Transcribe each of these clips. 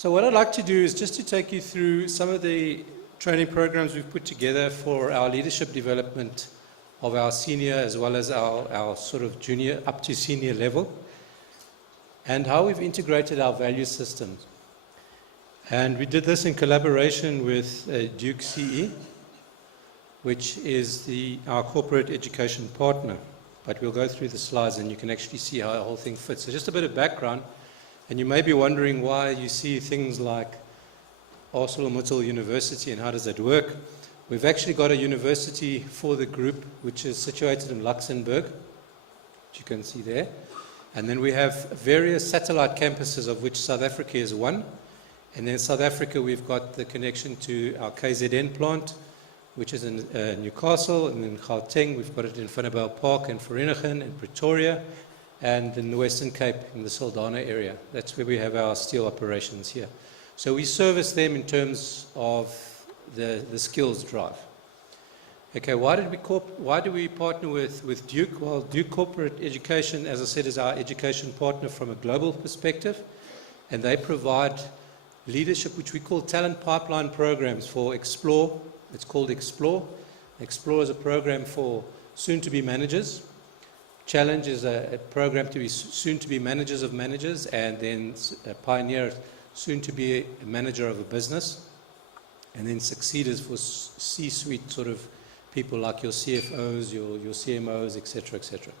So what I'd like to do is just to take you through some of the training programs we've put together for our leadership development of our senior as well as our sort of junior up to senior level, and how we've integrated our value systems. And we did this in collaboration with Duke CE, which is our corporate education partner. But we'll go through the slides and you can actually see how the whole thing fits. So just a bit of background, and you may be wondering why you see things like ArcelorMittal University and how does that work. We've actually got a university for the group which is situated in Luxembourg, which you can see there. And then we have various satellite campuses, of which South Africa is one. And then in South Africa we've got the connection to our KZN plant, which is in Newcastle, and in Gauteng we've got it in Vanderbijl Park and Vereeniging and Pretoria, and in the Western Cape in the Saldanha area. That's where we have our steel operations here. So we service them in terms of the skills drive. Okay, why do we partner with Duke? Well, Duke Corporate Education, as I said, is our education partner from a global perspective, and they provide leadership, which we call talent pipeline programs for Explore. It's called Explore. Explore is a program for soon-to-be managers. Challenge is a program to be soon-to-be managers of managers, and then Pioneer, soon-to-be a manager of a business, and then Succeed is for C-suite sort of people like your CFOs, your CMOs, etc., etc.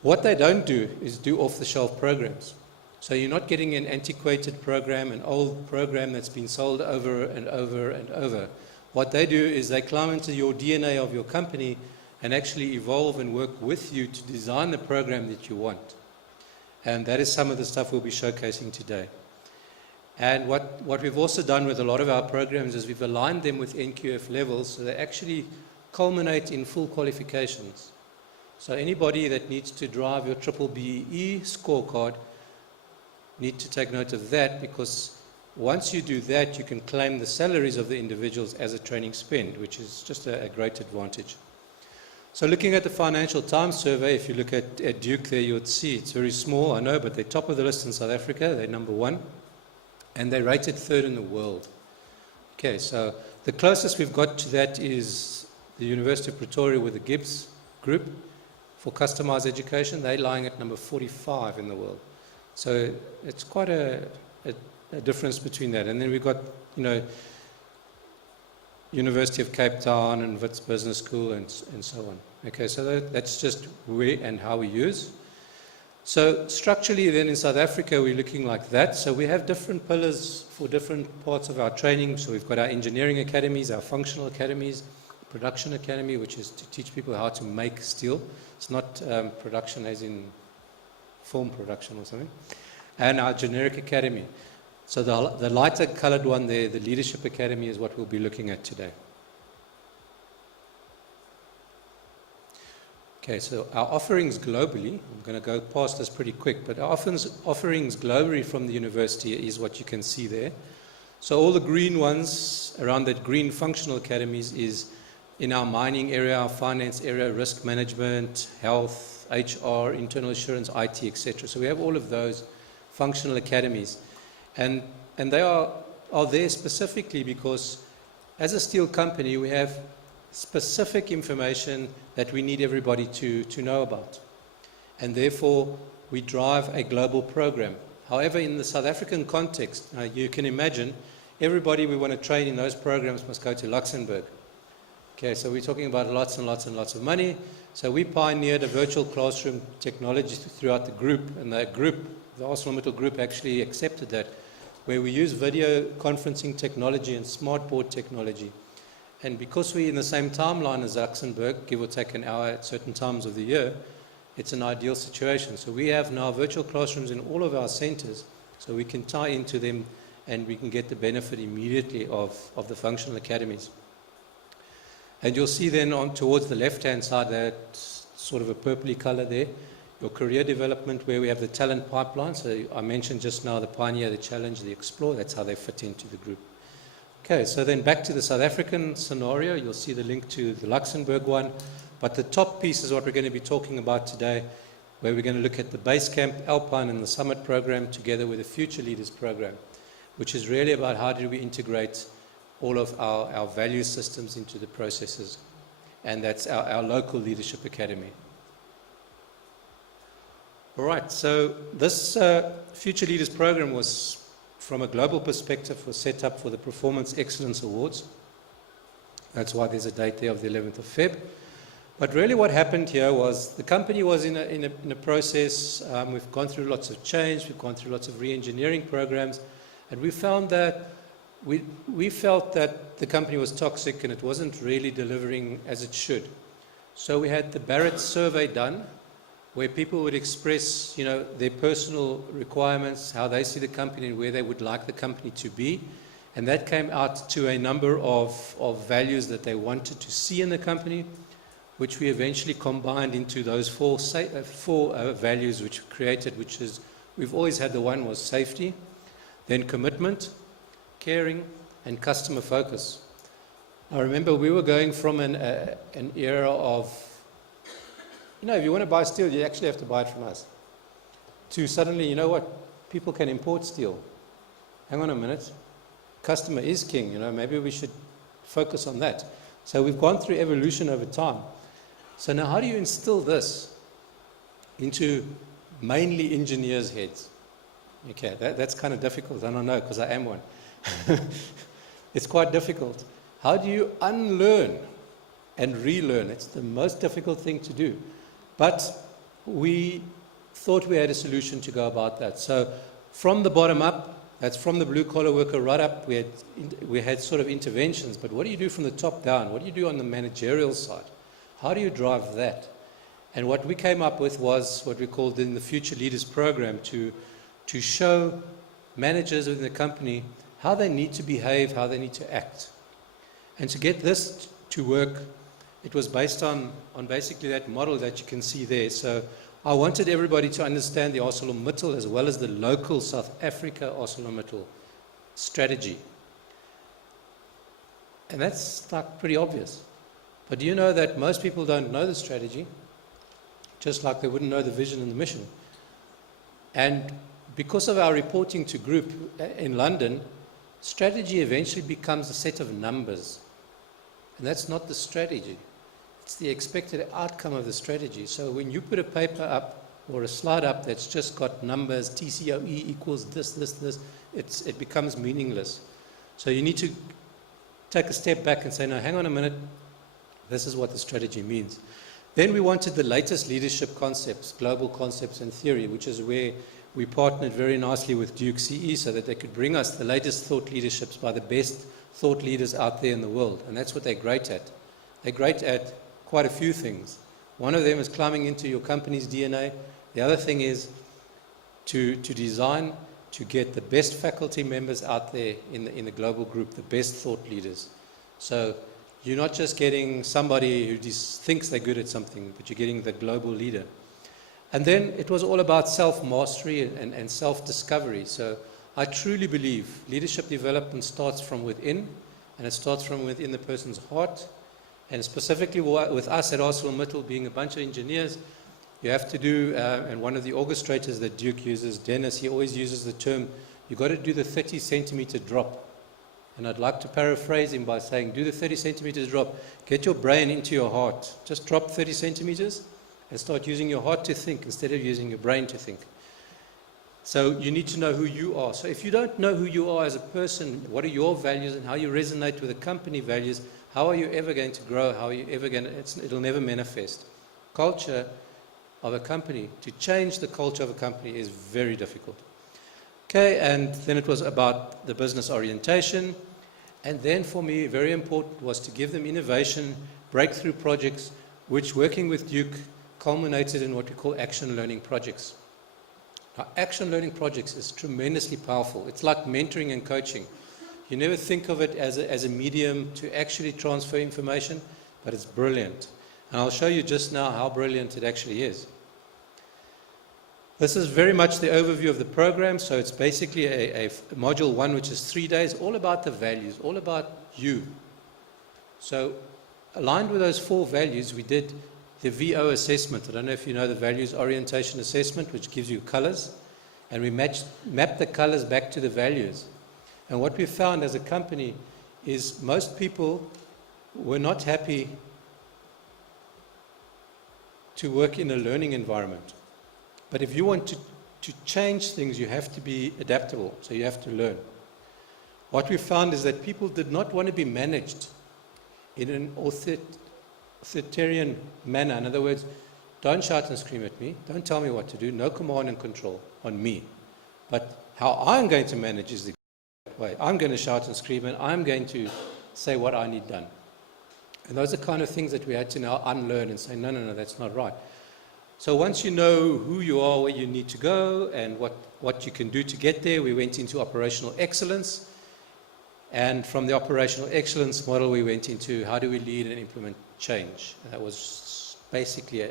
What they don't do is do off-the-shelf programs. So you're not getting an antiquated program, an old program that's been sold over and over and over. What they do is they climb into your DNA of your company and actually evolve and work with you to design the program that you want. And that is some of the stuff we'll be showcasing today. And what we've also done with a lot of our programs is we've aligned them with NQF levels so they actually culminate in full qualifications. So anybody that needs to drive your triple BEE scorecard need to take note of that, because once you do that, you can claim the salaries of the individuals as a training spend, which is just a great advantage. So looking at the Financial Times survey, if you look at Duke there, you would see it's very small, I know, but they're top of the list in South Africa. They're number one, and they're rated third in the world. Okay, so the closest we've got to that is the University of Pretoria with the Gibbs Group for customized education. They're lying at number 45 in the world. So it's quite a difference between that. And then we've got, University of Cape Town and Wits Business School and so on. Okay, so that's just where and how we use. So structurally then in South Africa we're looking like that. So we have different pillars for different parts of our training. So we've got our engineering academies, our functional academies, production academy, which is to teach people how to make steel. It's not production as in film production or something. And our generic academy. So the lighter colored one there, the Leadership Academy, is what we'll be looking at today. Okay, so our offerings globally, I'm going to go past this pretty quick, but our offerings globally from the university is what you can see there. So all the green ones around that green functional academies is in our mining area, our finance area, risk management, health, HR, internal assurance, IT, etc. So we have all of those functional academies. And they are there specifically because as a steel company we have specific information that we need everybody to know about. And therefore we drive a global program. However, in the South African context, you can imagine everybody we want to train in those programs must go to Luxembourg. Okay, so we're talking about lots and lots and lots of money. So we pioneered a virtual classroom technology throughout the group, and the ArcelorMittal group actually accepted that, where we use video conferencing technology and smartboard technology. And because we're in the same timeline as Luxembourg, give or take an hour at certain times of the year, it's an ideal situation. So we have now virtual classrooms in all of our centers, so we can tie into them and we can get the benefit immediately of the functional academies. And you'll see then on towards the left-hand side that sort of a purpley color there, your career development, where we have the talent pipeline. So I mentioned just now the Pioneer, the Challenge, the Explore. That's how they fit into the group. Okay, so then back to the South African scenario. You'll see the link to the Luxembourg one. But the top piece is what we're going to be talking about today, where we're going to look at the Base Camp, Alpine, and the Summit program together with the Future Leaders program, which is really about how do we integrate all of our value systems into the processes. And that's our local leadership academy. All right, so this Future Leaders program was, from a global perspective, was set up for the Performance Excellence Awards. That's why there's a date there of the 11th of Feb. But really what happened here was the company was in a process. We've gone through lots of change. We've gone through lots of re-engineering programs. And we found that we felt that the company was toxic and it wasn't really delivering as it should. So we had the Barrett survey done, where people would express, their personal requirements, how they see the company and where they would like the company to be. And that came out to a number of values that they wanted to see in the company, which we eventually combined into those four values which we created, which is, we've always had the one was safety, then commitment, caring, and customer focus. I remember we were going from an era of, if you want to buy steel, you actually have to buy it from us, to suddenly, you know what, people can import steel. Hang on a minute. Customer is king, maybe we should focus on that. So we've gone through evolution over time. So now how do you instill this into mainly engineers' heads? Okay, that's kind of difficult. I don't know, because I am one. It's quite difficult. How do you unlearn and relearn? It's the most difficult thing to do. But we thought we had a solution to go about that. So from the bottom up, that's from the blue-collar worker right up, we had sort of interventions. But what do you do from the top down? What do you do on the managerial side? How do you drive that? And what we came up with was what we called in the Future Leaders program to show managers within the company how they need to behave, how they need to act. And to get this to work, it was based on basically that model that you can see there. So I wanted everybody to understand the ArcelorMittal as well as the local South Africa ArcelorMittal strategy. And that's like pretty obvious. But do you know that most people don't know the strategy, just like they wouldn't know the vision and the mission? And because of our reporting to group in London, strategy eventually becomes a set of numbers. And that's not the strategy. It's the expected outcome of the strategy. So when you put a paper up or a slide up that's just got numbers, TCOE equals this, it becomes meaningless. So you need to take a step back and say, no, hang on a minute, this is what the strategy means. Then we wanted the latest leadership concepts, global concepts and theory, which is where we partnered very nicely with Duke CE so that they could bring us the latest thought leaderships by the best thought leaders out there in the world. And that's what they're great at. They're great at quite a few things. One of them is climbing into your company's DNA. The other thing is to design, to get the best faculty members out there in the global group, the best thought leaders. So you're not just getting somebody who just thinks they're good at something, but you're getting the global leader. And then it was all about self-mastery and self-discovery. So I truly believe leadership development starts from within, and it starts from within the person's heart. And specifically with us at ArcelorMittal being a bunch of engineers, you have to do, and one of the orchestrators that Duke uses, Dennis, he always uses the term, you've got to do the 30 centimeter drop. And I'd like to paraphrase him by saying, do the 30 centimeters drop, get your brain into your heart. Just drop 30 centimeters and start using your heart to think instead of using your brain to think. So you need to know who you are. So if you don't know who you are as a person, what are your values and how you resonate with the company values, how are you ever going to grow? How are you ever going to, it'll never manifest. Culture of a company, to change the culture of a company is very difficult. Okay, and then it was about the business orientation. And then for me, very important was to give them innovation, breakthrough projects, which working with Duke culminated in what we call action learning projects. Now, action learning projects is tremendously powerful. It's like mentoring and coaching. You never think of it as a medium to actually transfer information, but it's brilliant. And I'll show you just now how brilliant it actually is. This is very much the overview of the program. So it's basically a module 1, which is 3 days, all about the values, all about you. So aligned with those 4 values, we did the VO assessment. I don't know if you know the values orientation assessment, which gives you colors. And we map the colors back to the values. And what we found as a company is most people were not happy to work in a learning environment. But if you want to change things, you have to be adaptable. So you have to learn. What we found is that people did not want to be managed in an authoritarian manner. In other words, don't shout and scream at me. Don't tell me what to do. No command and control on me. But how I'm going to manage is the way. I'm going to shout and scream, and I'm going to say what I need done. And those are kind of things that we had to now unlearn and say, no, that's not right. So once you know who you are, where you need to go, and what you can do to get there, we went into operational excellence. And from the operational excellence model, we went into how do we lead and implement change. And that was basically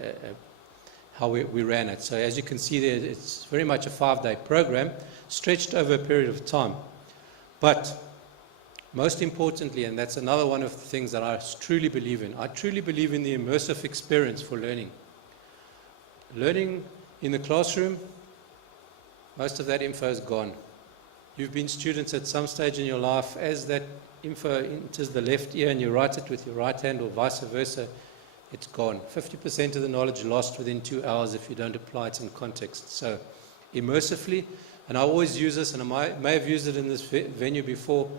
how we ran it. So as you can see there, it's very much a 5-day program, stretched over a period of time. But most importantly, and that's another one of the things that I truly believe in, I truly believe in the immersive experience for learning. Learning in the classroom, most of that info is gone. You've been students at some stage in your life. As that info enters the left ear and you write it with your right hand or vice versa, it's gone. 50% of the knowledge lost within 2 hours if you don't apply it in context. So immersively, and I always use this, and I may have used it in this venue before,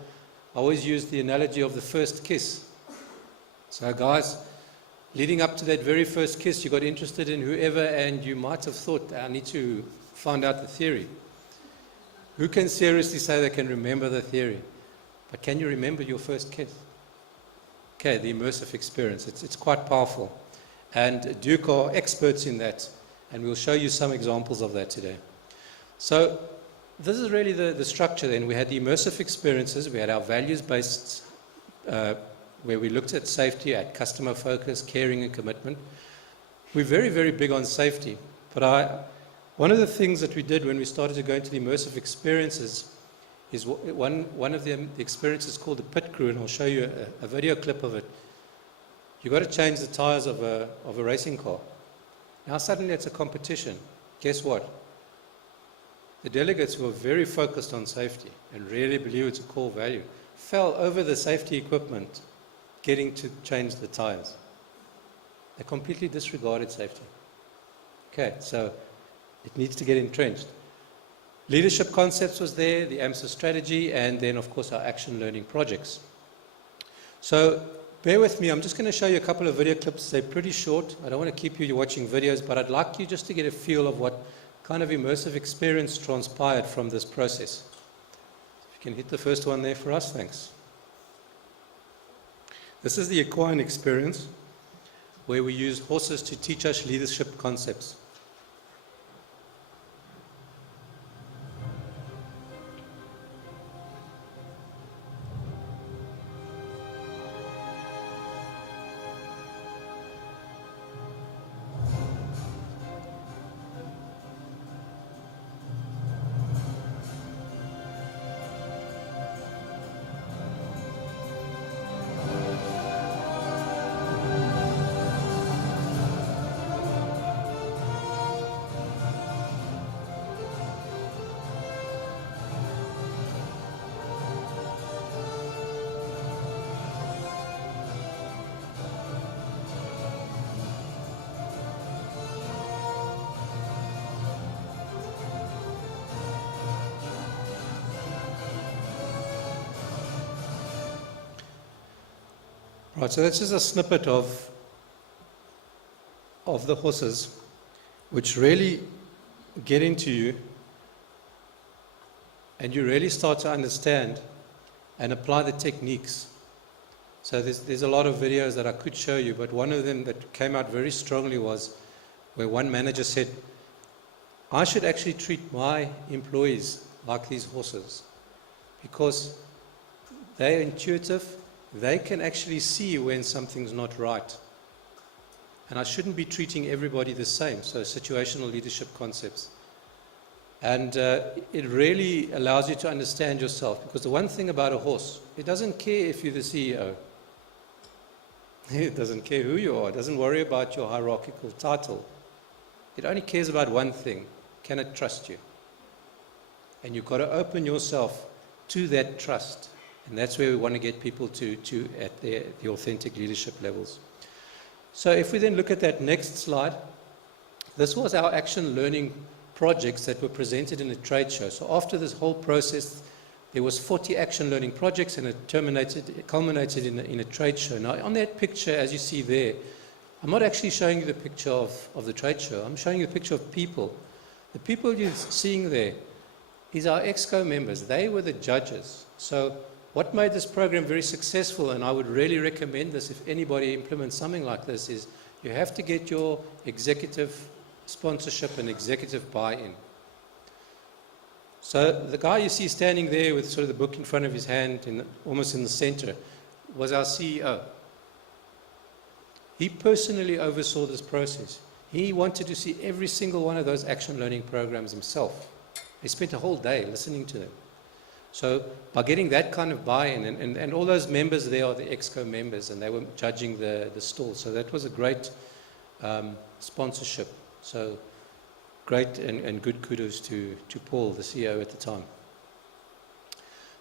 I always use the analogy of the first kiss. So guys, leading up to that very first kiss, you got interested in whoever, and you might have thought, I need to find out the theory. Who can seriously say they can remember the theory? But can you remember your first kiss? Okay, the immersive experience. It's quite powerful. And Duke are experts in that. And we'll show you some examples of that today. So this is really the structure then. We had the immersive experiences. We had our values-based, where we looked at safety, at customer focus, caring and commitment. We're very, very big on safety. But one of the things that we did when we started to go into the immersive experiences is one of the experiences called the pit crew, and I'll show you a video clip of it. You've got to change the tires of a racing car. Now suddenly it's a competition. Guess what? The delegates who are very focused on safety and really believe it's a core value fell over the safety equipment getting to change the tires. They completely disregarded safety. Okay, so it needs to get entrenched. Leadership concepts was there, the AMSA strategy, and then, of course, our action learning projects. So bear with me. I'm just going to show you a couple of video clips. They're pretty short. I don't want to keep you watching videos, but I'd like you just to get a feel of what kind of immersive experience transpired from this process. If you can hit the first one there for us, thanks. This is the equine experience, where we use horses to teach us leadership concepts. Right, so that's just a snippet of the horses, which really get into you, and you really start to understand and apply the techniques. So there's a lot of videos that I could show you, but one of them that came out very strongly was where one manager said, I should actually treat my employees like these horses because they're intuitive. They can actually see when something's not right. And I shouldn't be treating everybody the same. So situational leadership concepts. And it really allows you to understand yourself. Because the one thing about a horse, it doesn't care if you're the CEO. It doesn't care who you are. It doesn't worry about your hierarchical title. It only cares about one thing. Can it trust you? And you've got to open yourself to that trust. And that's where we want to get people to at the authentic leadership levels. So if we then look at that next slide, this was our action learning projects that were presented in a trade show. So after this whole process, there was 40 action learning projects, and it culminated in a trade show. Now on that picture, as you see there, I'm not actually showing you the picture of the trade show. I'm showing you a picture of people. The people you're seeing there is our EXCO members. They were the judges. So what made this program very successful, and I would really recommend this if anybody implements something like this, is you have to get your executive sponsorship and executive buy-in. So the guy you see standing there with sort of the book in front of his hand, almost in the center, was our CEO. He personally oversaw this process. He wanted to see every single one of those action learning programs himself. He spent a whole day listening to them. So by getting that kind of buy-in, and all those members there are the EXCO members, and they were judging the stall. So that was a great sponsorship. So great and good kudos to Paul, the CEO at the time.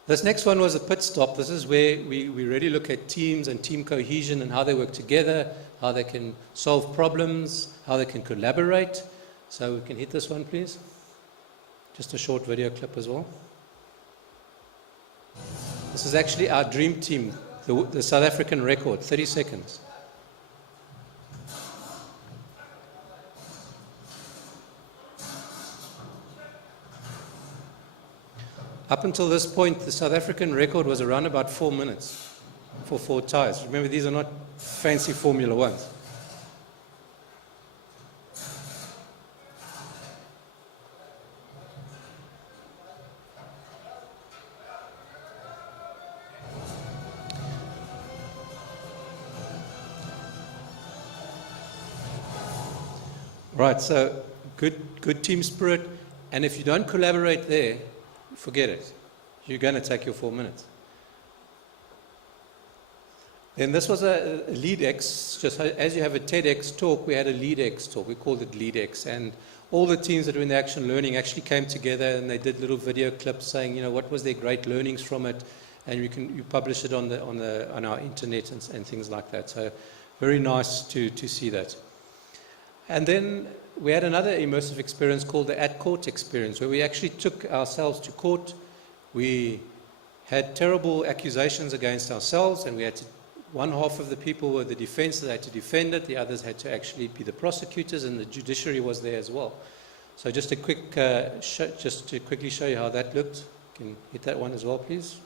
This next one was a pit stop. This is where we really look at teams and team cohesion and how they work together, how they can solve problems, how they can collaborate. So we can hit this one, please. Just a short video clip as well. This is actually our dream team, the South African record, 30 seconds. Up until this point, the South African record was around about 4 minutes for 4 tires. Remember, these are not fancy Formula Ones. Right, so good team spirit, and if you don't collaborate there, forget it. You're going to take your 4 minutes. Then this was a LeadX. Just as you have a TEDx talk, we had a LeadX talk. We called it LeadX, and all the teams that were in the action learning actually came together, and they did little video clips saying, what was their great learnings from it, and you publish it on our internet and things like that. So very nice to see that. And then we had another immersive experience called the At Court experience, where we actually took ourselves to court. We had terrible accusations against ourselves, and we had to, one half of the people were the defense, they had to defend it, the others had to actually be the prosecutors, and the judiciary was there as well. So just a quick, just to quickly show you how that looked. You can hit that one as well, please.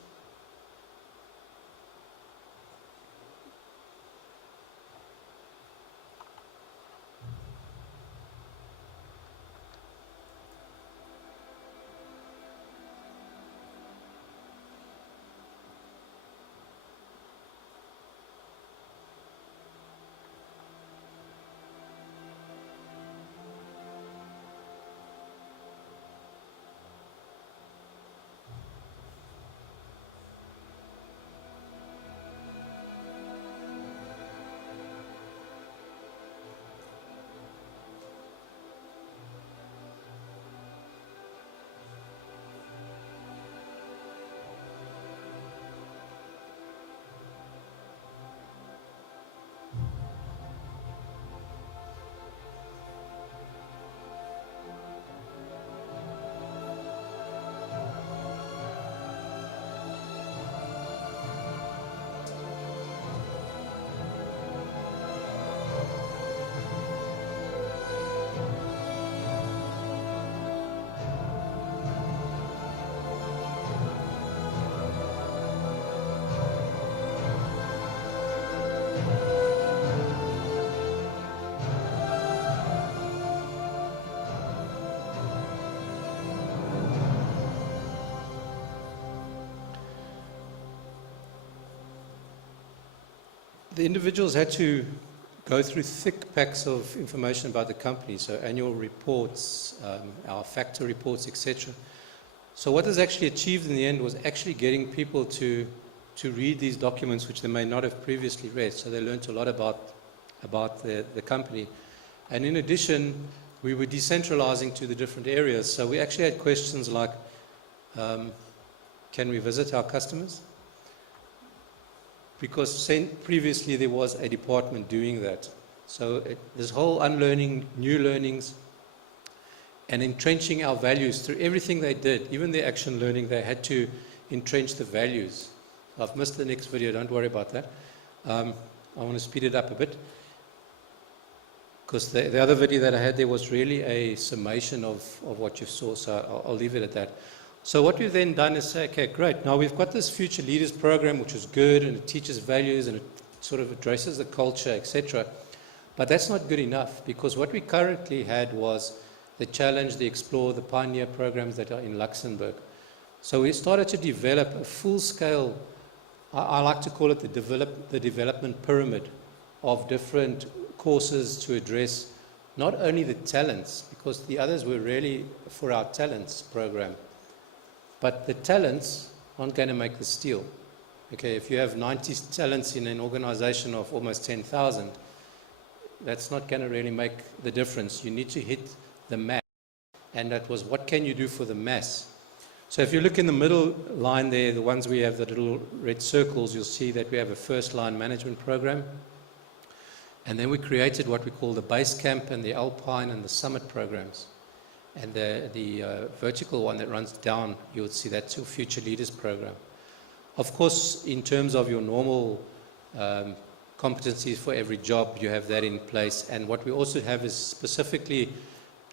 The individuals had to go through thick packs of information about the company, so annual reports, our factor reports, etc. So what was actually achieved in the end was actually getting people to to read these documents which they may not have previously read. So they learned a lot about the company. And in addition, we were decentralizing to the different areas. So we actually had questions like, can we visit our customers? Because previously there was a department doing that. So this whole unlearning, new learnings, and entrenching our values through everything they did, even the action learning, they had to entrench the values. I've missed the next video, don't worry about that. I want to speed it up a bit, because the other video that I had there was really a summation of what you saw, so I'll leave it at that. So what we've then done is say, okay, great, now we've got this Future Leaders program, which is good, and it teaches values, and it sort of addresses the culture, etc. But that's not good enough, because what we currently had was the Challenge, the Explore, the Pioneer programs that are in Luxembourg. So we started to develop a full-scale, I like to call it the development pyramid of different courses to address not only the talents, because the others were really for our talents program, but the talents aren't going to make the steel. Okay, if you have 90 talents in an organization of almost 10,000, that's not going to really make the difference. You need to hit the mass, and that was what can you do for the mass. So if you look in the middle line there, the ones we have the little red circles, you'll see that we have a first line management program. And then we created what we call the base camp and the alpine and the summit programs. And the vertical one that runs down, you would see that's your Future Leaders program. Of course, in terms of your normal competencies for every job, you have that in place. And what we also have is specifically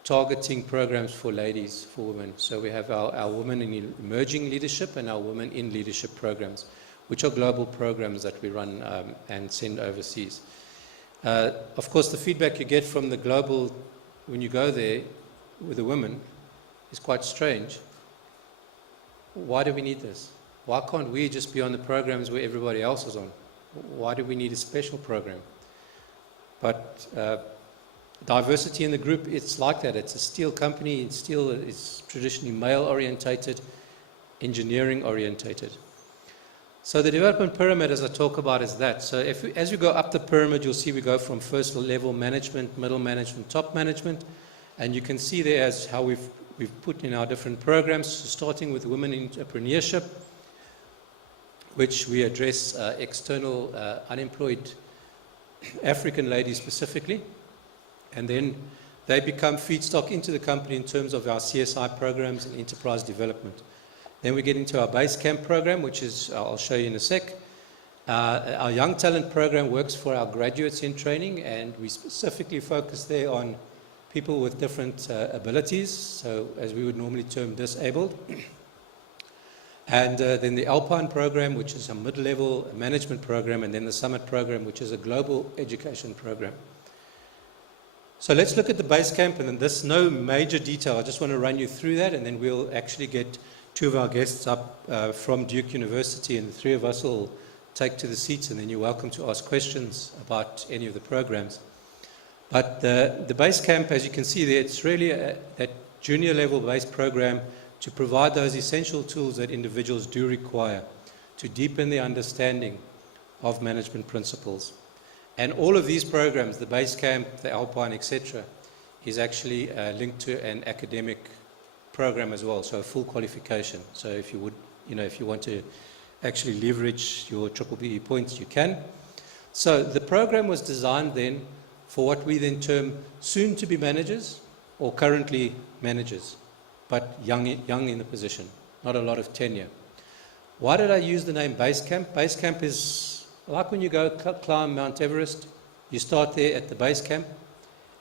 targeting programs for ladies, for women. So we have our Women in Emerging Leadership and our Women in Leadership programs, which are global programs that we run and send overseas. Of course, the feedback you get from the global, when you go there with the women, is quite strange. Why do we need this? Why can't we just be on the programs where everybody else is on? Why do we need a special program? But diversity in the group, it's like that. It's a steel company. Steel is traditionally male-orientated, engineering-orientated. So the development pyramid, as I talk about, is that. So as we go up the pyramid, you'll see we go from first level management, middle management, top management. And you can see there as how we've put in our different programs, starting with women in entrepreneurship, which we address external unemployed African ladies specifically. And then they become feedstock into the company in terms of our CSI programs and enterprise development. Then we get into our base camp program, which is, I'll show you in a sec. Our young talent program works for our graduates in training, and we specifically focus there on people with different abilities, so as we would normally term disabled. And then the Alpine program, which is a mid-level management program, and then the Summit program, which is a global education program. So let's look at the base camp, and then this, no major detail. I just want to run you through that, and then we'll actually get two of our guests up from Duke University, and the three of us will take to the seats, and then you're welcome to ask questions about any of the programs. But the base camp, as you can see there, it's really that junior level based program to provide those essential tools that individuals do require to deepen their understanding of management principles. And all of these programs, the base camp, the Alpine, etc., is actually linked to an academic program as well, so a full qualification. So if you would, if you want to actually leverage your BBE points, you can. So the program was designed then for what we then term soon-to-be managers or currently managers, but young in the position, not a lot of tenure. Why did I use the name base camp? Base camp is like when you go climb Mount Everest. You start there at the base camp,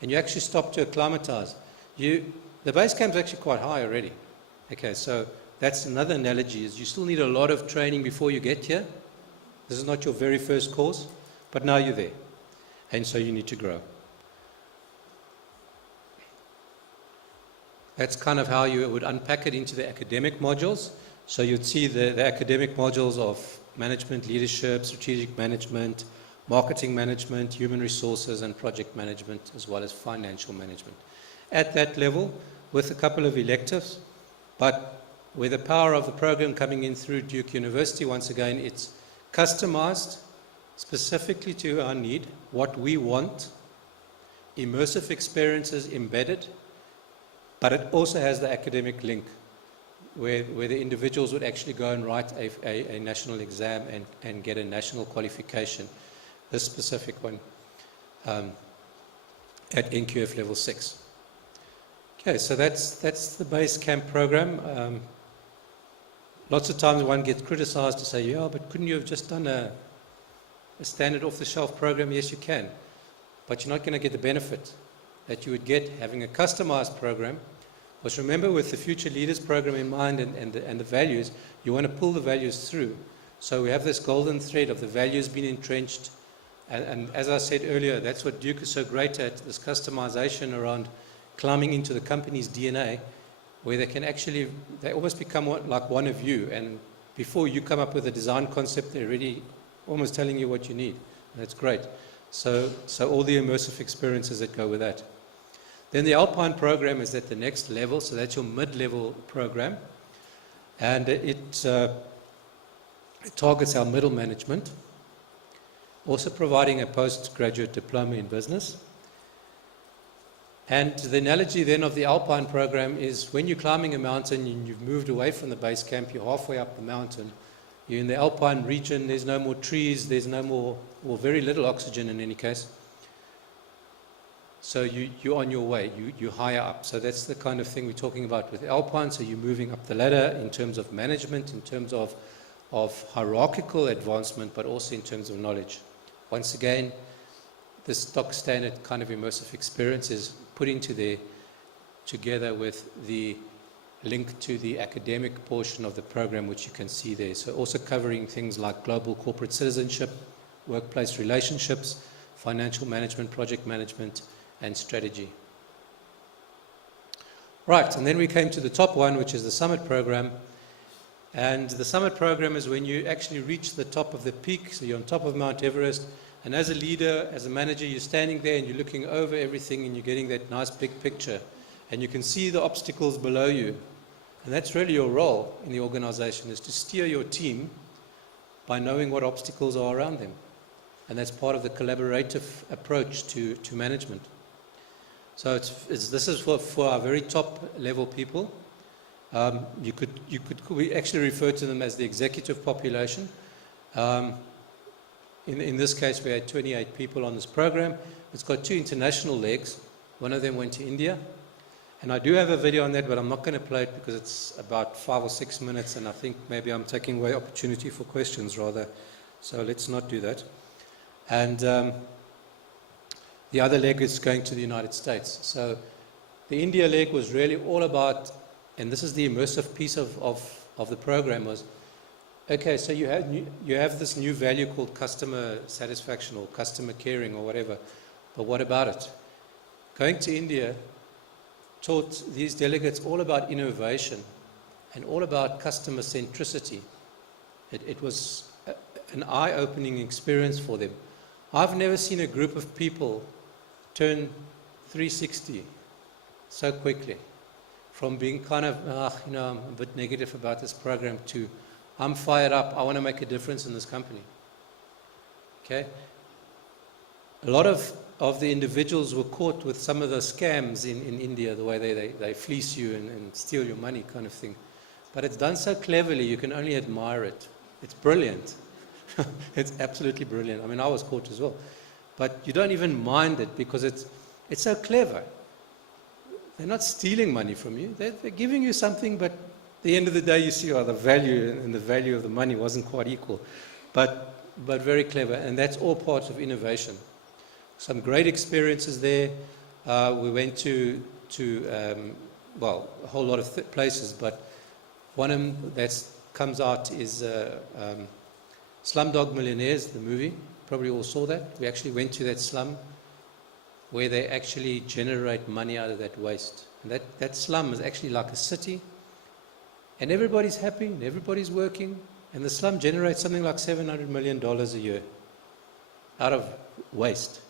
and you actually stop to acclimatize. The base camp is actually quite high already. Okay, so that's another analogy, is you still need a lot of training before you get here. This is not your very first course, but now you're there. And so you need to grow. That's kind of how you would unpack it into the academic modules. So you'd see the academic modules of management, leadership, strategic management, marketing management, human resources, and project management, as well as financial management. At that level, with a couple of electives, but with the power of the program coming in through Duke University, once again, it's customized specifically to our need, what we want, immersive experiences embedded, but it also has the academic link where the individuals would actually go and write a national exam and get a national qualification, this specific one, at NQF level 6. Okay, so that's the base camp program. Lots of times one gets criticized to say, yeah, but couldn't you have just done a standard off-the-shelf program? Yes, you can. But you're not going to get the benefit that you would get having a customized program. Because remember, with the Future Leaders program in mind and the values, you want to pull the values through. So we have this golden thread of the values being entrenched. And as I said earlier, that's what Duke is so great at, this customization around climbing into the company's DNA, where they can actually, they almost become like one of you. And before you come up with a design concept, they're already almost telling you what you need. And that's great. So all the immersive experiences that go with that. Then the Alpine program is at the next level, so that's your mid-level program. And it targets our middle management, also providing a postgraduate diploma in business. And the analogy then of the Alpine program is when you're climbing a mountain and you've moved away from the base camp, you're halfway up the mountain, you're in the Alpine region, there's no more trees, there's no more, or very little oxygen in any case. So you're on your way, you're higher up. So that's the kind of thing we're talking about with Alpine. So you're moving up the ladder in terms of management, in terms of hierarchical advancement, but also in terms of knowledge. Once again, the stock standard kind of immersive experience is put into there together with the link to the academic portion of the program, which you can see there. So also covering things like global corporate citizenship, workplace relationships, financial management, project management, and strategy. Right, and then we came to the top one, which is the Summit program. And the Summit program is when you actually reach the top of the peak, so you're on top of Mount Everest, and as a leader, as a manager, you're standing there and you're looking over everything and you're getting that nice big picture. And you can see the obstacles below you. And that's really your role in the organization, is to steer your team by knowing what obstacles are around them. And that's part of the collaborative approach to management. So this is for our very top level people. We actually refer to them as the executive population. In this case, we had 28 people on this program. It's got 2 international legs. One of them went to India. And I do have a video on that, but I'm not going to play it because it's about 5 or 6 minutes, and I think maybe I'm taking away opportunity for questions rather. So let's not do that. And the other leg is going to the United States. So the India leg was really all about, and this is the immersive piece of the program, was, okay, so you have this new value called customer satisfaction or customer caring or whatever, but what about it? Going to India taught these delegates all about innovation and all about customer centricity. It was an eye-opening experience for them. I've never seen a group of people turn 360 so quickly, from being kind of, I'm a bit negative about this program, to I'm fired up, I want to make a difference in this company. Okay? A lot of the individuals were caught with some of the scams in India, the way they fleece you and steal your money kind of thing. But it's done so cleverly, you can only admire it. It's brilliant. It's absolutely brilliant. I mean, I was caught as well. But you don't even mind it because it's so clever. They're not stealing money from you. They're giving you something, but at the end of the day, you see, the value and the value of the money wasn't quite equal. But very clever, and that's all part of innovation. Some great experiences there. We went to a whole lot of places, but one of them that comes out is Slumdog Millionaires, the movie. Probably all saw that. We actually went to that slum where they actually generate money out of that waste. And that slum is actually like a city, and everybody's happy and everybody's working, and the slum generates something like $700 million a year out of waste.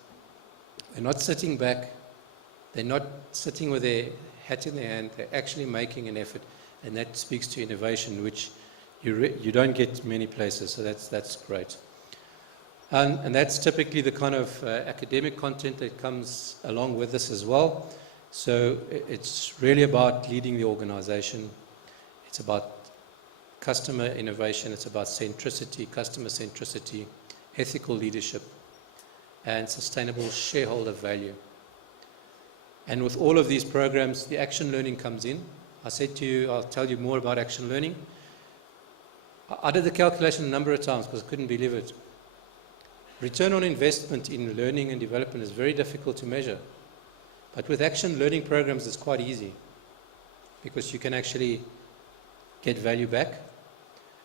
They're not sitting back, they're not sitting with their hat in their hand, they're actually making an effort, and that speaks to innovation, which you don't get many places, so that's great. And that's typically the kind of academic content that comes along with this as well. So it's really about leading the organization. It's about customer innovation. It's about centricity, customer centricity, ethical leadership, and sustainable shareholder value. And with all of these programs, the action learning comes in. I said to you, I'll tell you more about action learning. I did the calculation a number of times because I couldn't believe it. Return on investment in learning and development is very difficult to measure. But with action learning programs, it's quite easy because you can actually get value back.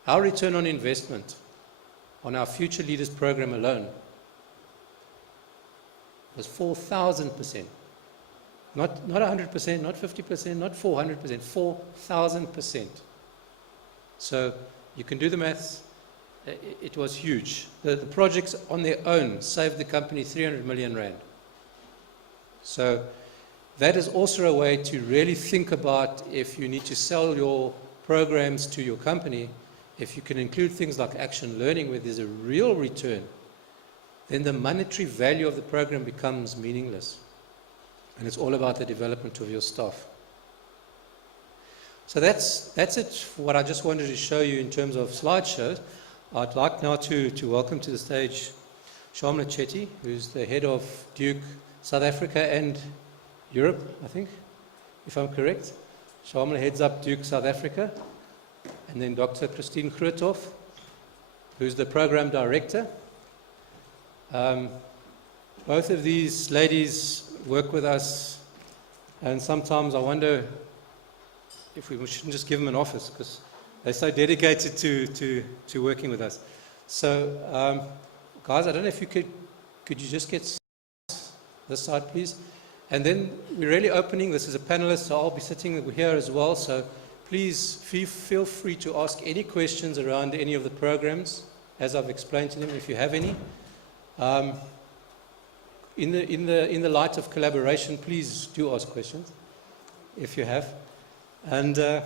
Our return on investment on our Future Leaders program alone was 4,000%. Not 100%, not 50%, not 400%, 4,000%. So you can do the maths. It was huge. The projects on their own saved the company 300 million rand. So that is also a way to really think about if you need to sell your programs to your company, if you can include things like action learning where there's a real return, then the monetary value of the program becomes meaningless. And it's all about the development of your staff. So that's it for what I just wanted to show you in terms of slideshows. I'd like now to welcome to the stage Shamla Chetty, who's the head of Duke South Africa and Europe, I think, if I'm correct. Shamla heads up Duke South Africa. And then Dr. Christine Groothoff, who's the program director. Both of these ladies work with us, and sometimes I wonder if we shouldn't just give them an office because they're so dedicated to working with us. So, guys, I don't know if you could you just get this side, please? And then we're really opening. This is a panelist, so I'll be sitting here as well. So please feel free to ask any questions around any of the programs, as I've explained to them, if you have any. In the light of collaboration, please do ask questions, if you have. And if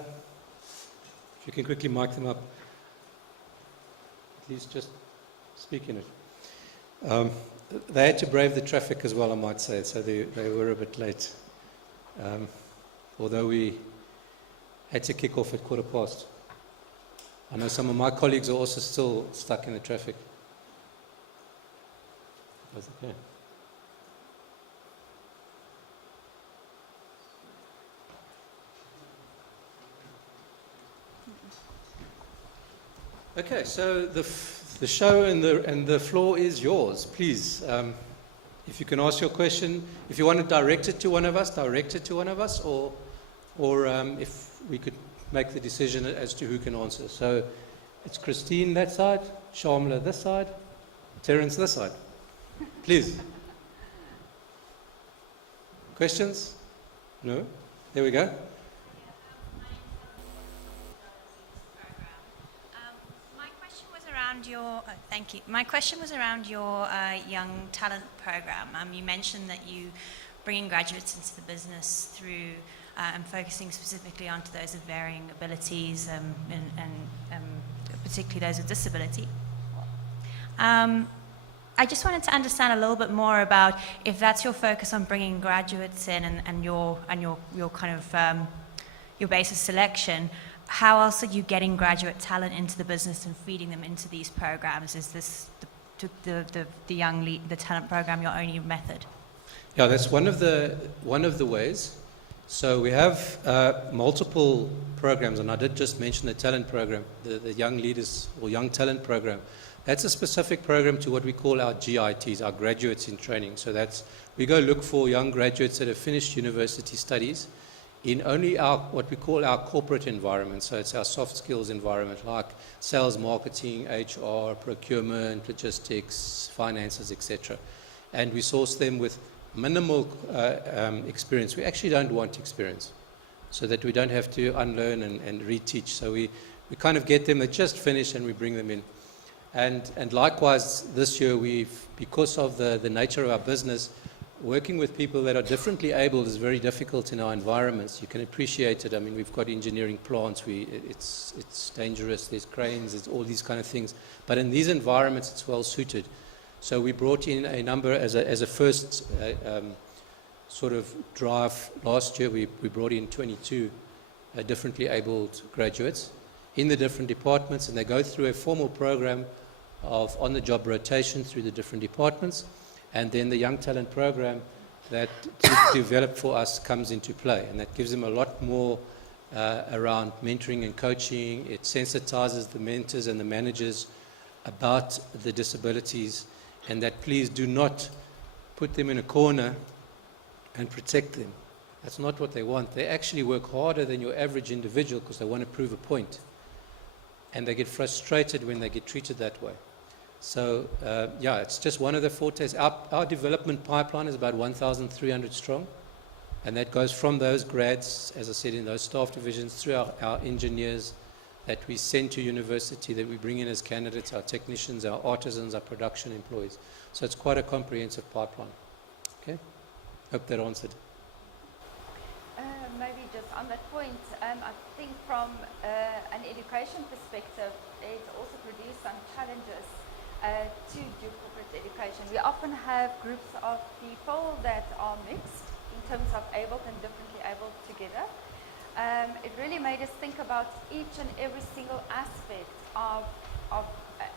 you can quickly mic them up. Please just speak in it. They had to brave the traffic as well, I might say, so they were a bit late. Although we had to kick off at past. I know some of my colleagues are also still stuck in the traffic. That's okay. Okay, so the show and the floor is yours. Please, if you can ask your question, if you want to direct it to one of us, or if we could make the decision as to who can answer. So it's Christine that side, Shamla this side, Terence this side. Please. Questions? No? There we go. Thank you. My question was around your young talent program. You mentioned that you bringing graduates into the business through and focusing specifically onto those of varying abilities and particularly those with disability. I just wanted to understand a little bit more about if that's your focus on bringing graduates in and your kind of your basis selection. How else are you getting graduate talent into the business and feeding them into these programs? Is this the talent program your only method? Yeah, that's one of the ways. So we have multiple programs, and I did just mention the talent program, the Young Leaders or Young Talent program. That's a specific program to what we call our GITs, our graduates in training. So we go look for young graduates that have finished university studies in only what we call our corporate environment. So it's our soft skills environment, like sales, marketing, HR, procurement, logistics, finances, etc. And we source them with minimal experience. We actually don't want experience, so that we don't have to unlearn and reteach. So we kind of get them that just finished and we bring them in. And likewise, this year because of the nature of our business, working with people that are differently abled is very difficult in our environments. You can appreciate it. I mean, we've got engineering plants. It's dangerous. There's cranes. There's all these kind of things. But in these environments, it's well suited. So we brought in a number as a first sort of drive. Last year, we brought in 22 differently abled graduates in the different departments, and they go through a formal program of on-the-job rotation through the different departments. And then the Young Talent program that developed for us comes into play. And that gives them a lot more around mentoring and coaching. It sensitizes the mentors and the managers about the disabilities, and that please do not put them in a corner and protect them. That's not what they want. They actually work harder than your average individual because they want to prove a point. And they get frustrated when they get treated that way. So, yeah, it's just one of the fortes. Our development pipeline is about 1,300 strong, and that goes from those grads, as I said, in those staff divisions, through our engineers that we send to university, that we bring in as candidates, our technicians, our artisans, our production employees. So it's quite a comprehensive pipeline. Okay? Hope that answered. Maybe just on that point, I think from an education perspective, it also produced some challenges to do corporate education. We often have groups of people that are mixed in terms of abled and differently abled together. It really made us think about each and every single aspect of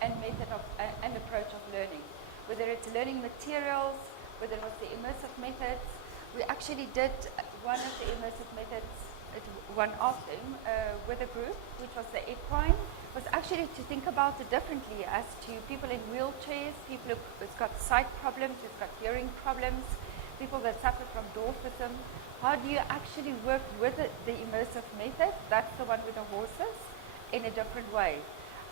and method of and approach of learning, whether it's learning materials, whether it was the immersive methods. We actually did one of the immersive methods, one of them, with a group, which was the equine, was actually to think about it differently as to people in wheelchairs, people who've got sight problems, who've got hearing problems, people that suffer from dwarfism. How do you actually work with the immersive method? That's the one with the horses, in a different way.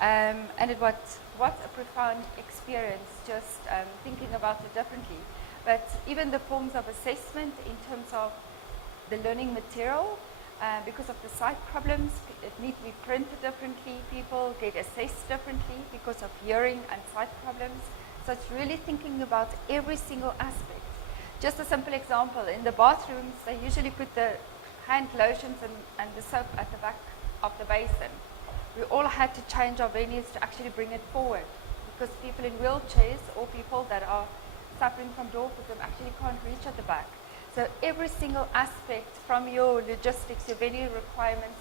And it was a profound experience, just thinking about it differently. But even the forms of assessment in terms of the learning material, because of the sight problems, it needs to be printed differently. People get assessed differently because of hearing and sight problems. So it's really thinking about every single aspect. Just a simple example, in the bathrooms, they usually put the hand lotions and the soap at the back of the basin. We all had to change our venues to actually bring it forward, because people in wheelchairs or people that are suffering from dwarfism actually can't reach at the back. So every single aspect, from your logistics, your venue requirements,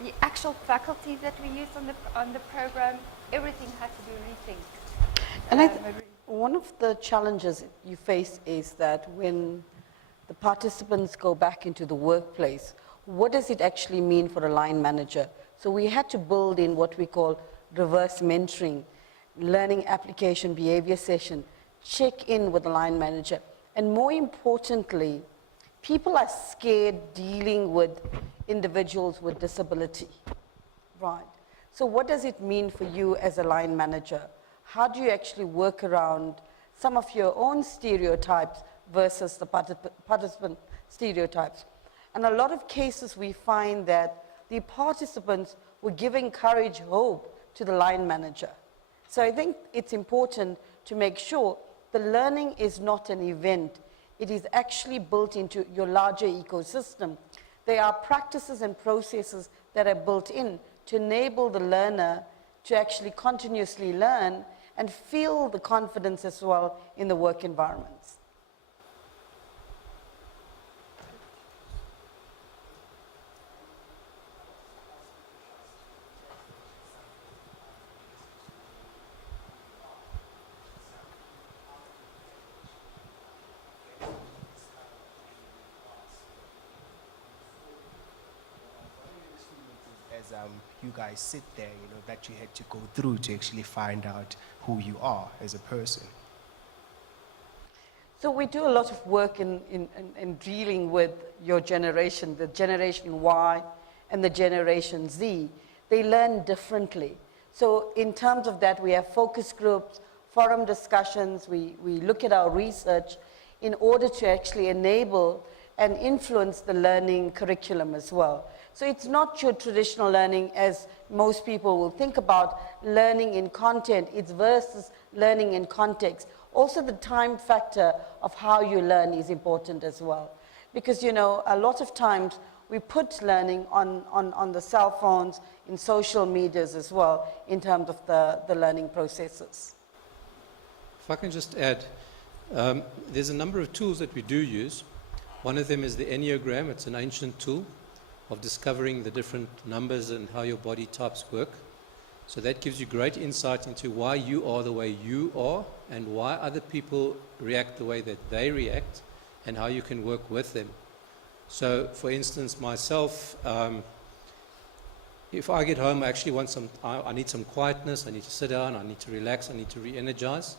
the actual faculty that we use on the program, everything had to be rethinked. And one of the challenges you face is that when the participants go back into the workplace, what does it actually mean for a line manager? So we had to build in what we call reverse mentoring, learning application behavior session, check in with the line manager. And more importantly, people are scared dealing with individuals with disability, right? So what does it mean for you as a line manager? How do you actually work around some of your own stereotypes versus the participant stereotypes? And a lot of cases we find that the participants were giving courage, hope to the line manager. So I think it's important to make sure the learning is not an event. It is actually built into your larger ecosystem. There are practices and processes that are built in to enable the learner to actually continuously learn and feel the confidence as well in the work environments. As you guys sit there, that you had to go through to actually find out who you are as a person? So we do a lot of work in dealing with your generation, the Generation Y and the Generation Z. They learn differently. So in terms of that, we have focus groups, forum discussions, we look at our research in order to actually enable and influence the learning curriculum as well. So it's not your traditional learning as most people will think about learning in content, it's versus learning in context. Also, the time factor of how you learn is important as well. Because, you know, a lot of times we put learning on the cell phones, in social medias as well, in terms of the learning processes. If I can just add, there's a number of tools that we do use. One of them is the Enneagram. It's an ancient tool of discovering the different numbers and how your body types work. So that gives you great insight into why you are the way you are and why other people react the way that they react and how you can work with them. So, for instance, myself, if I get home, I actually want I need some quietness, I need to sit down, I need to relax, I need to re-energize.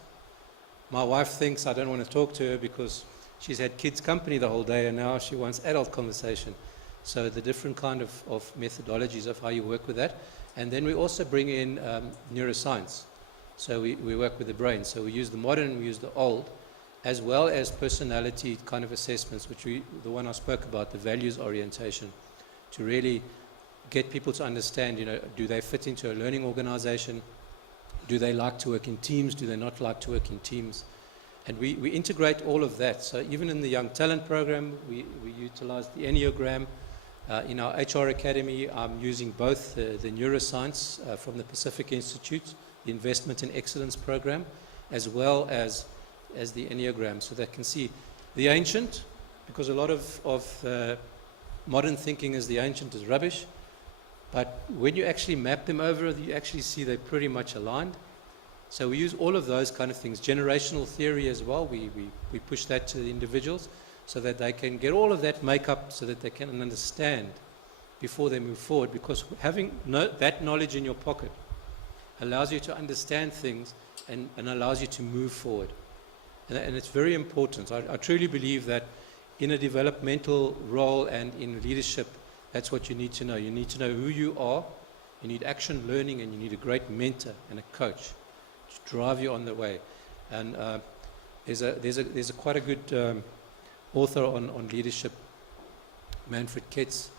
My wife thinks I don't want to talk to her because she's had kids' company the whole day and now she wants adult conversation. So the different kind of methodologies of how you work with that. And then we also bring in neuroscience. So we work with the brain. So we use the modern, we use the old, as well as personality kind of assessments, which the one I spoke about, the values orientation, to really get people to understand, you know, do they fit into a learning organization? Do they like to work in teams? Do they not like to work in teams? And we integrate all of that. So even in the Young Talent Program, we utilize the Enneagram. In our HR Academy, I'm using both the neuroscience from the Pacific Institute, the Investment in Excellence Program, as well as the Enneagram, so they can see the ancient, because a lot of modern thinking is the ancient is rubbish, but when you actually map them over, you actually see they're pretty much aligned. So we use all of those kind of things. Generational theory as well, we push that to the individuals so that they can get all of that makeup so that they can understand before they move forward, because having that knowledge in your pocket allows you to understand things and allows you to move forward. And it's very important. I truly believe that in a developmental role and in leadership, that's what you need to know. You need to know who you are, you need action learning, and you need a great mentor and a coach to drive you on the way. And there's a quite a good author on leadership, Manfred Ketz,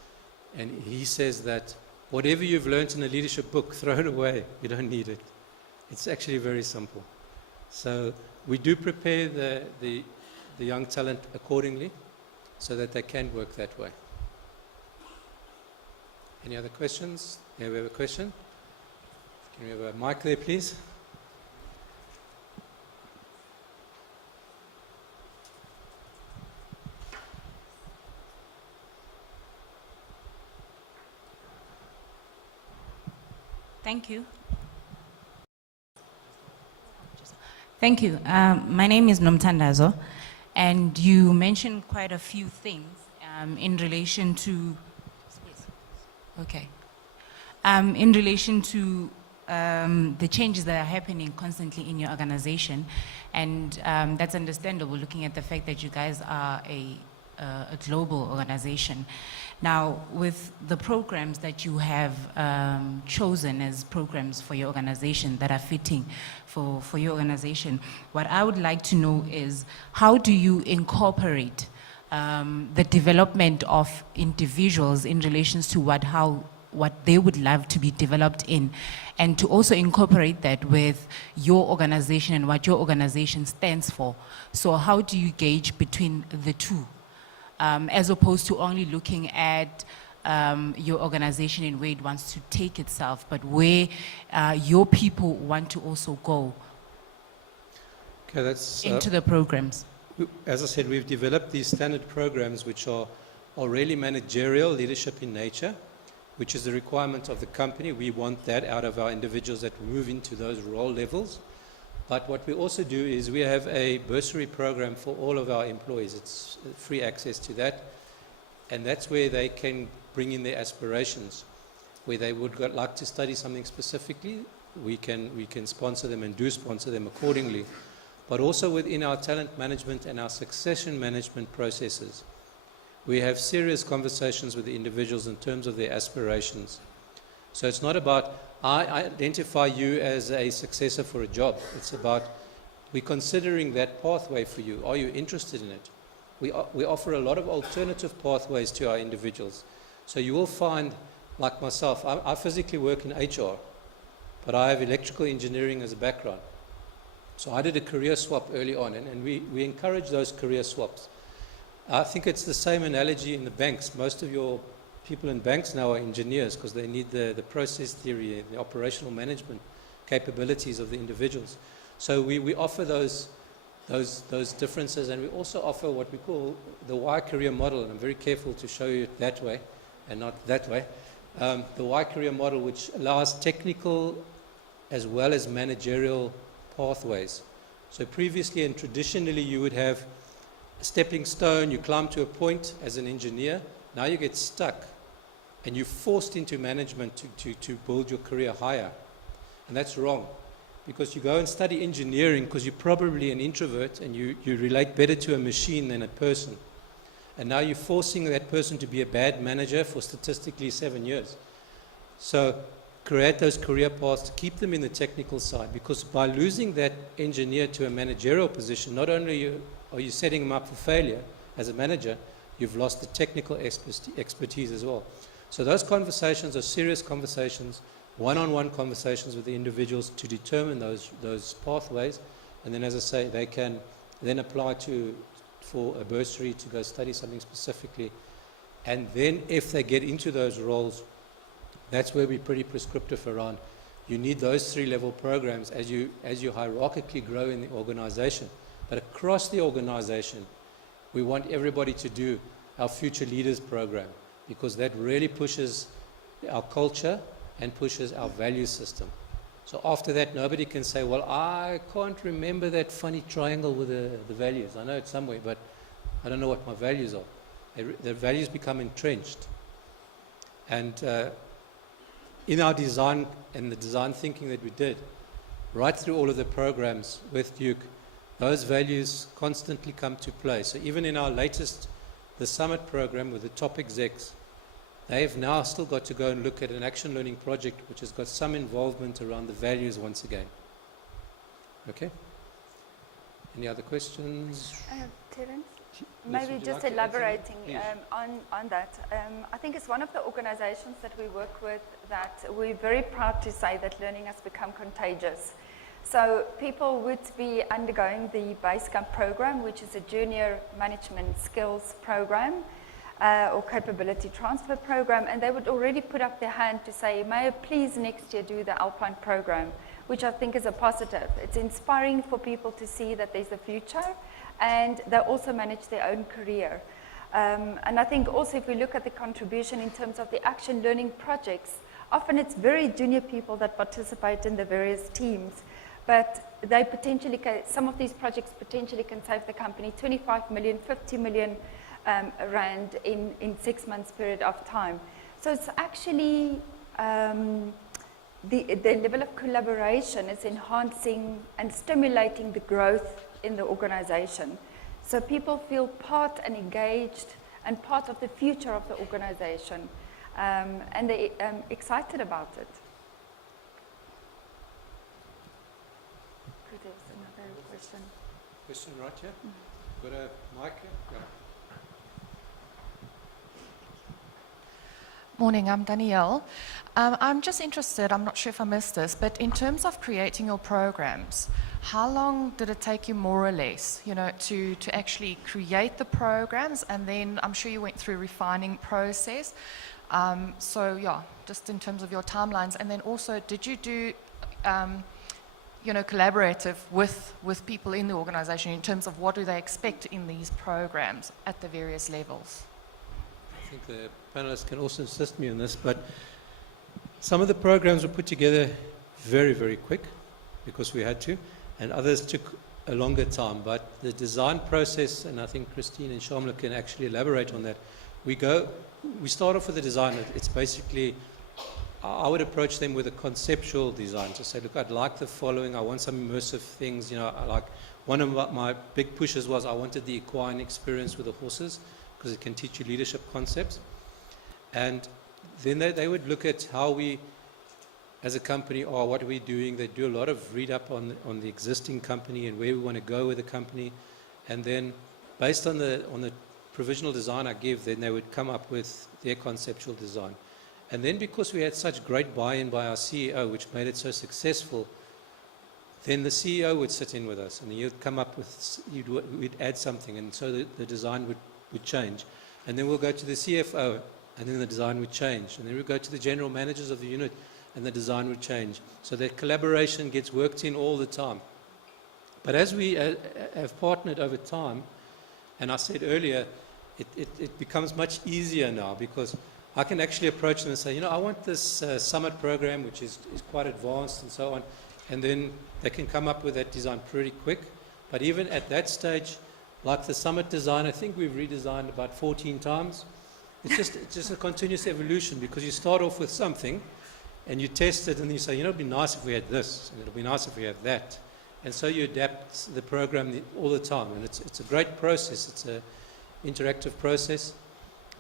and he says that whatever you've learned in a leadership book, throw it away. You don't need it. It's actually very simple. So we do prepare the young talent accordingly so that they can work that way. Any other questions? Yeah, we have a question. Can we have a mic there, please? Thank you. Thank you. My name is Nomtandazo, and you mentioned quite a few things in relation to. Okay. In relation to the changes that are happening constantly in your organization, and that's understandable looking at the fact that you guys are a global organization. Now, with the programs that you have chosen as programs for your organization that are fitting for your organization, what I would like to know is, how do you incorporate the development of individuals in relation to what they would love to be developed in, and to also incorporate that with your organization and what your organization stands for? So how do you gauge between the two? As opposed to only looking at your organization and where it wants to take itself, but where your people want to also go into the programs. As I said, we've developed these standard programs which are really managerial leadership in nature, which is the requirement of the company. We want that out of our individuals that move into those role levels. But what we also do is we have a bursary program for all of our employees. It's free access to that. And that's where they can bring in their aspirations. Where they would like to study something specifically, we can sponsor them and do sponsor them accordingly. But also within our talent management and our succession management processes, we have serious conversations with the individuals in terms of their aspirations. So it's not about, I identify you as a successor for a job. It's about, we're considering that pathway for you. Are you interested in it? We offer a lot of alternative pathways to our individuals. So you will find, like myself, I physically work in HR, but I have electrical engineering as a background. So I did a career swap early on, and we encourage those career swaps. I think it's the same analogy in the banks. Most of your people in banks now are engineers because they need the process theory and the operational management capabilities of the individuals. So we offer those differences, and we also offer what we call the Y career model, and I'm very careful to show you it that way and not that way. The Y career model, which allows technical as well as managerial pathways. So previously and traditionally you would have a stepping stone, you climb to a point as an engineer, now you get stuck and you're forced into management to build your career higher. And that's wrong, because you go and study engineering because you're probably an introvert and you relate better to a machine than a person. And now you're forcing that person to be a bad manager for statistically 7 years. So create those career paths to keep them in the technical side, because by losing that engineer to a managerial position, not only are you setting them up for failure as a manager, you've lost the technical expertise as well. So those conversations are serious conversations, one-on-one conversations with the individuals to determine those pathways, and then, as I say, they can then apply for a bursary to go study something specifically. And then if they get into those roles, that's where we're pretty prescriptive around. You need those 3-level programs as you hierarchically grow in the organization. But across the organization, we want everybody to do our Future Leaders program, because that really pushes our culture and pushes our value system. So after that, nobody can say, well, I can't remember that funny triangle with the values. I know it's somewhere, but I don't know what my values are. The values become entrenched. And in our design and the design thinking that we did, right through all of the programs with Duke, those values constantly come to play. So even in our latest, the Summit program with the top execs, they've now still got to go and look at an action learning project which has got some involvement around the values once again. Okay? Any other questions? Terence? Yes, Maybe would you just like to add something? elaborating Please. on that. I think it's one of the organizations that we work with that we're very proud to say that learning has become contagious. So people would be undergoing the Basecamp program, which is a junior management skills program or capability transfer program, and they would already put up their hand to say, may I please next year do the Alpine program, which I think is a positive. It's inspiring for people to see that there's a future, and they also manage their own career. And I think also if we look at the contribution in terms of the action learning projects, often it's very junior people that participate in the various teams, but they potentially some of these projects potentially can save the company 25 million, 50 million rand in 6 months period of time. So it's actually the level of collaboration is enhancing and stimulating the growth in the organization. So people feel part and engaged and part of the future of the organization, and they're excited about it. There's another question. Question right here? Got a mic here? Yeah. Morning, I'm Danielle. I'm just interested, I'm not sure if I missed this, but in terms of creating your programs, how long did it take you more or less, to actually create the programs? And then I'm sure you went through a refining process. So yeah, just in terms of your timelines. And then also, did you do, collaborative with people in the organization in terms of what do they expect in these programs at the various levels? I think the panelists can also assist me in this, but some of the programs were put together very, very quick because we had to, and others took a longer time. But the design process, and I think Christine and Shamla can actually elaborate on that, we start off with the design. It's basically, I would approach them with a conceptual design to say, look, I'd like the following, I want some immersive things, one of my big pushes was I wanted the equine experience with the horses, because it can teach you leadership concepts. And then they would look at how we, as a company, or what are we doing. They do a lot of read up on the existing company and where we want to go with the company. And then based on the provisional design I give, then they would come up with their conceptual design. And then because we had such great buy-in by our CEO, which made it so successful, then the CEO would sit in with us, and he'd come up with, we'd add something, and so the design would change. And then we'll go to the CFO, and then the design would change. And then we'll go to the general managers of the unit, and the design would change. So that collaboration gets worked in all the time. But as we have partnered over time, and I said earlier, it becomes much easier now, because I can actually approach them and say, I want this summit program, which is quite advanced and so on. And then they can come up with that design pretty quick. But even at that stage, like the summit design, I think we've redesigned about 14 times. It's just a continuous evolution, because you start off with something and you test it, and then you say, it'd be nice if we had this, and it'll be nice if we had that. And so you adapt the program all the time. And it's a great process. It's an interactive process.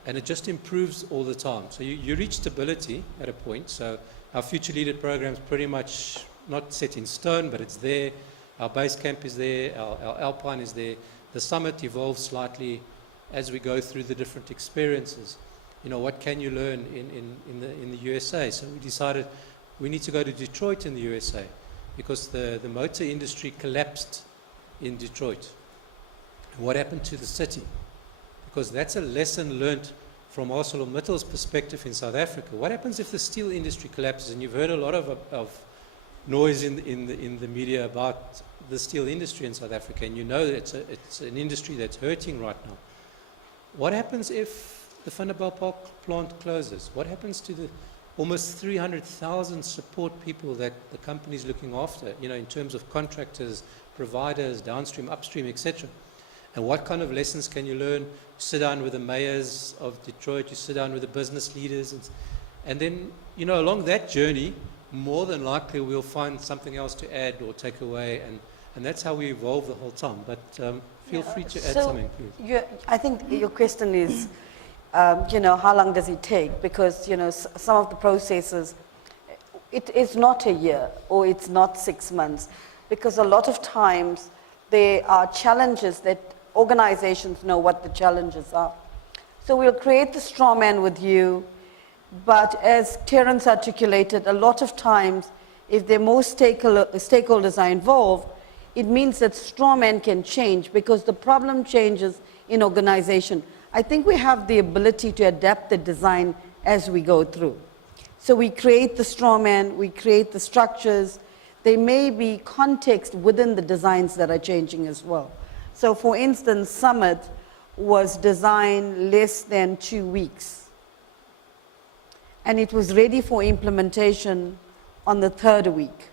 And it just improves all the time. So you reach stability at a point. So our future leader program is pretty much not set in stone, but it's there. Our base camp is there. Our Alpine is there. The summit evolves slightly as we go through the different experiences. What can you learn in the USA? So we decided we need to go to Detroit in the USA, because the motor industry collapsed in Detroit. What happened to the city? Because that's a lesson learned from ArcelorMittal's perspective in South Africa. What happens if the steel industry collapses? And you've heard a lot of noise in the media about the steel industry in South Africa, and that it's an industry that's hurting right now. What happens if the Vanderbijlpark plant closes? What happens to the almost 300,000 support people that the company is looking after, in terms of contractors, providers, downstream, upstream, etc.? And what kind of lessons can you learn? You sit down with the mayors of Detroit, you sit down with the business leaders, and then, along that journey, more than likely we'll find something else to add or take away, and that's how we evolve the whole time. But feel free to add something, please. I think your question is, how long does it take? Because, some of the processes, it is not a year or it's not 6 months, because a lot of times there are challenges that organizations know what the challenges are. So we'll create the straw man with you, but as Terence articulated, a lot of times, if the most stakeholders are involved, it means that straw man can change, because the problem changes in organization. I think we have the ability to adapt the design as we go through. So we create the straw man, we create the structures. There may be context within the designs that are changing as well. So for instance, Summit was designed less than 2 weeks. And it was ready for implementation on the 3rd week.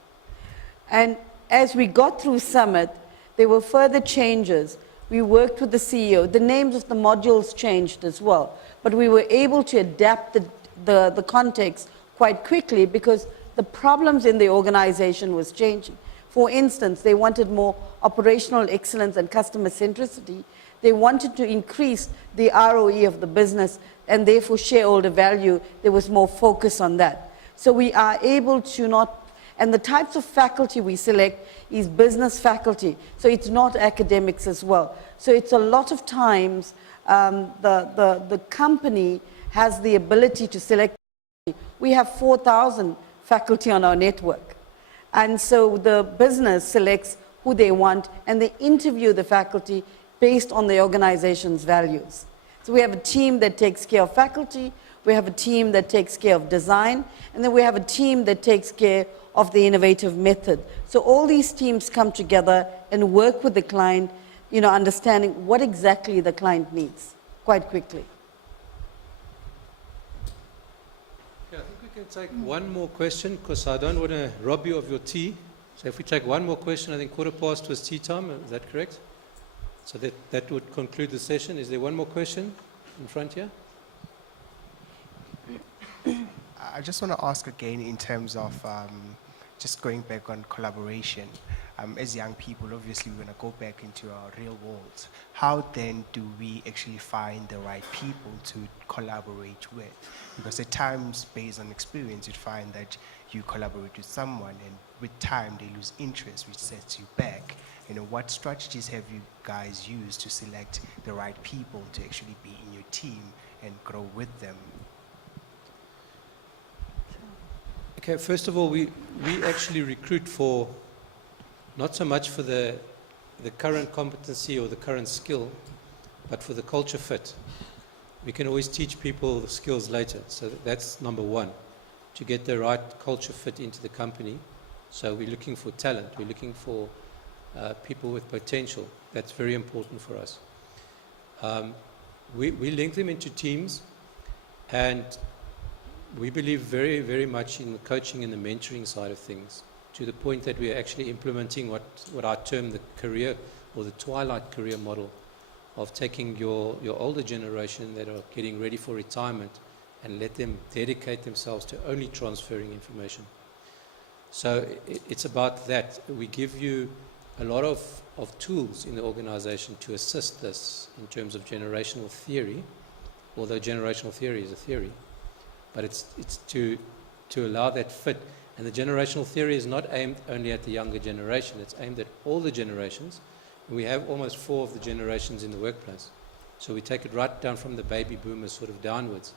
And as we got through Summit, there were further changes. We worked with the CEO. The names of the modules changed as well. But we were able to adapt the context quite quickly, because the problems in the organization was changing. For instance, they wanted more operational excellence and customer centricity. They wanted to increase the ROE of the business, and therefore shareholder value. There was more focus on that. So we are able to not, and the types of faculty we select is business faculty. So it's not academics as well. So it's a lot of times the company has the ability to select. We have 4,000 faculty on our network. And so the business selects who they want, and they interview the faculty based on the organization's values. So we have a team that takes care of faculty, we have a team that takes care of design, and then we have a team that takes care of the innovative method. So all these teams come together and work with the client, understanding what exactly the client needs quite quickly. Yeah, I think we can take one more question, because I don't want to rob you of your tea. So if we take one more question, I think 1:15 was tea time. Is that correct? So that would conclude the session. Is there one more question in front here? I just want to ask again in terms of just going back on collaboration. As young people, obviously, we want to go back into our real world. How then do we actually find the right people to collaborate with? Because at times, based on experience, you'd find that you collaborate with someone, and with time, they lose interest, which sets you back. What strategies have you guys used to select the right people to actually be in your team and grow with them? Okay, first of all, we actually recruit for not so much for the current competency or the current skill, but for the culture fit. We can always teach people the skills later. So that's number one, to get the right culture fit into the company. So we're looking for talent. We're looking for people with potential. That's very important for us. We link them into teams, and we believe very, very much in the coaching and the mentoring side of things, to the point that we are actually implementing what I term the career or the twilight career model of taking your older generation that are getting ready for retirement and let them dedicate themselves to only transferring information. So it's about that. We give you a lot of tools in the organization to assist this in terms of generational theory, although generational theory is a theory, but it's to allow that fit. And the generational theory is not aimed only at the younger generation, it's aimed at all the generations. We have almost 4 of the generations in the workplace. So we take it right down from the baby boomers sort of downwards.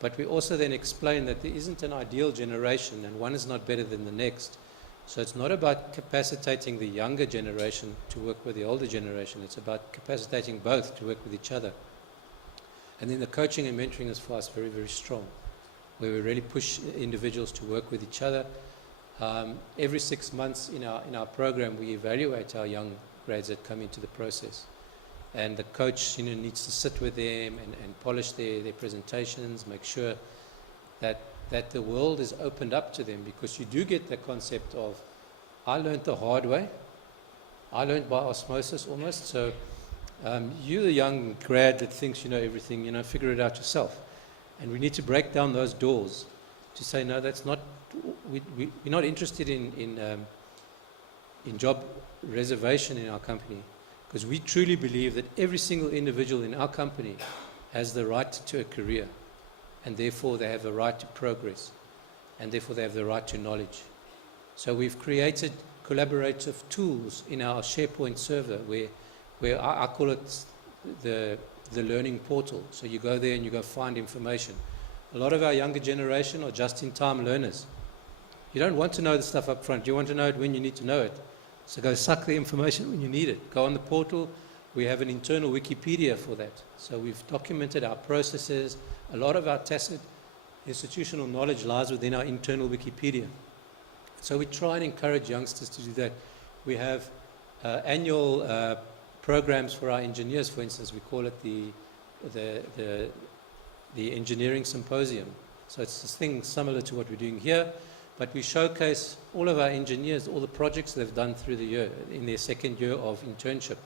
But we also then explain that there isn't an ideal generation and one is not better than the next. So it's not about capacitating the younger generation to work with the older generation. It's about capacitating both to work with each other. And then the coaching and mentoring is for us very, very strong, where we really push individuals to work with each other. Every 6 months in our program, we evaluate our young grads that come into the process. And the coach needs to sit with them and polish their presentations, make sure that the world is opened up to them, because you do get the concept of, I learned the hard way. I learned by osmosis almost. So you're the young grad that thinks you know everything, figure it out yourself. And we need to break down those doors to say, no, that's not, we're not interested in job reservation in our company, because we truly believe that every single individual in our company has the right to a career, and therefore they have the right to progress, and therefore they have the right to knowledge. So we've created collaborative tools in our SharePoint server where I call it the learning portal. So you go there and you go find information. A lot of our younger generation are just-in-time learners. You don't want to know the stuff up front. You want to know it when you need to know it. So go suck the information when you need it. Go on the portal. We have an internal Wikipedia for that. So we've documented our processes. A lot of our tacit institutional knowledge lies within our internal Wikipedia. So we try and encourage youngsters to do that. We have annual programs for our engineers, for instance. We call it the engineering symposium. So it's this thing similar to what we're doing here, but we showcase all of our engineers, all the projects they've done through the year, in their second year of internship.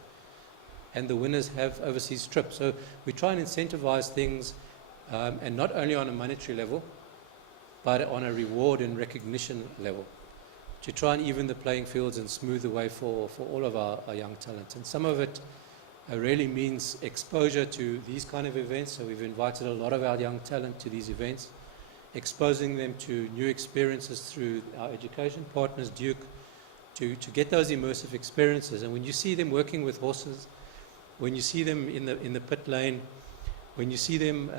And the winners have overseas trips. So we try and incentivize things, and not only on a monetary level, but on a reward and recognition level, to try and even the playing fields and smooth the way for all of our young talent. And some of it really means exposure to these kind of events. So we've invited a lot of our young talent to these events, exposing them to new experiences through our education partners, Duke, to get those immersive experiences. And when you see them working with horses, when you see them in the pit lane, when you see them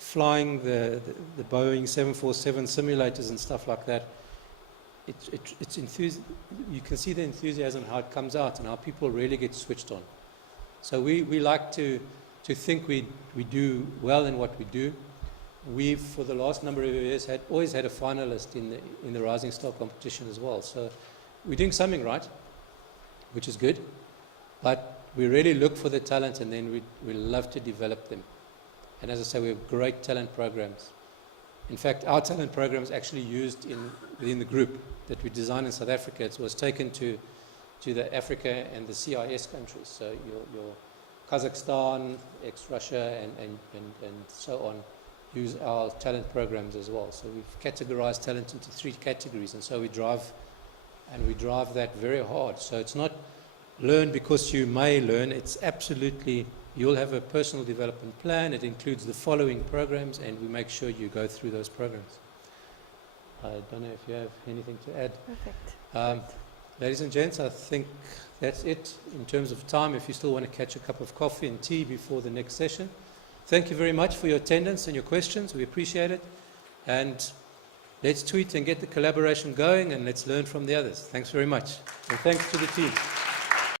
flying the Boeing 747 simulators and stuff like that, it's you can see the enthusiasm, how it comes out, and how people really get switched on. So we like to think we do well in what we do. We've, for the last number of years, always had a finalist in the Rising Star competition as well. So we're doing something right, which is good. But we really look for the talent, and then we love to develop them. And as I say, we have great talent programs. In fact, our talent program is actually used within the group that we designed in South Africa. It was taken to the Africa and the CIS countries. So your Kazakhstan, ex-Russia, and so on, use our talent programs as well. So we've categorized talent into 3 categories, and so we drive that very hard. So it's not learn because you may learn. It's absolutely, you'll have a personal development plan. It includes the following programs, and we make sure you go through those programs. I don't know if you have anything to add. Perfect. Ladies and gents, I think that's it in terms of time. If you still want to catch a cup of coffee and tea before the next session. Thank you very much for your attendance and your questions. We appreciate it. And Let's tweet and get the collaboration going, and let's learn from the others. Thanks very much. And thanks to the team.